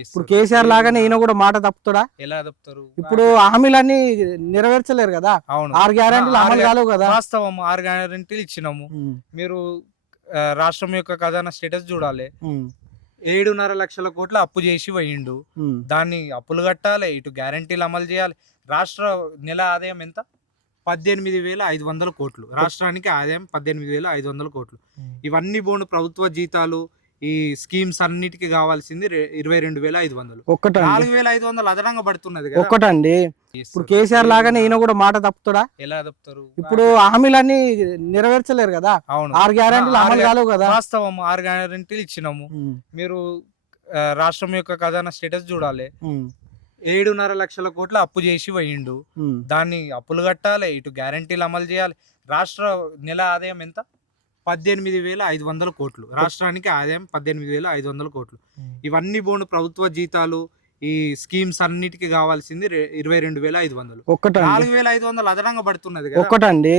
ఇప్పుడు కేసీఆర్ లాగానే ఈయన కూడా మాట తప్పుతాడా? ఎలా తప్పుతారు? ఇప్పుడు హామీలన్నీ నెరవేర్చలేరు కదా, అవును, 6 గ్యారెంటీలు అమలు కాలేవు కదా. వాస్తవం, 6 గ్యారెంటీలు ఇచ్చినాము. మీరు రాష్ట్రం యొక్క ఖజానా స్టేటస్ చూడాలి. 7.5 లక్షల కోట్ల అప్పు చేసి పోయిండు. దాన్ని అప్పులు కట్టాలి, ఇటు గ్యారెంటీలు అమలు చేయాలి. రాష్ట్ర నెల ఆదాయం ఎంత? 18,500 కోట్లు. రాష్ట్రానికి ఆదాయం 18,500 కోట్లు. ఇవన్నీ పోను ప్రభుత్వ జీతాలు, ఈ స్కీమ్స్ అన్నిటికీ కావాల్సింది 22,500. 4,500 అదనంగా పడుతున్నది కదా. ఒక్కటండి, ఇప్పుడు కేసీఆర్ లాగానే ఈయన కూడా మాట తప్పుతాడా? ఎలా తప్పుతారు? ఇప్పుడు హామీలన్నీ నెరవేర్చలేరు కదా, అవును, 6 గ్యారెంటీలు అమలు కాలేవు కదా. వాస్తవం, 6 గ్యారెంటీలు ఇచ్చినాము. మీరు రాష్ట్రం యొక్క ఖజానా స్టేటస్ చూడాలి. 7.5 లక్షల కోట్ల అప్పు చేసి పోయిండు. దాన్ని అప్పులు కట్టాలి, ఇటు గ్యారెంటీలు అమలు చేయాలి. రాష్ట్ర నెల ఆదాయం ఎంత? 18,500 కోట్లు. రాష్ట్రానికి ఆదాయం 18,500 కోట్లు. ఇవన్నీ పోను ప్రభుత్వ జీతాలు, ఈ స్కీమ్స్ అన్నిటికీ కావాల్సింది 22,500. 4,500 అదనంగా పడుతున్నది కదా. ఒక్కటండి,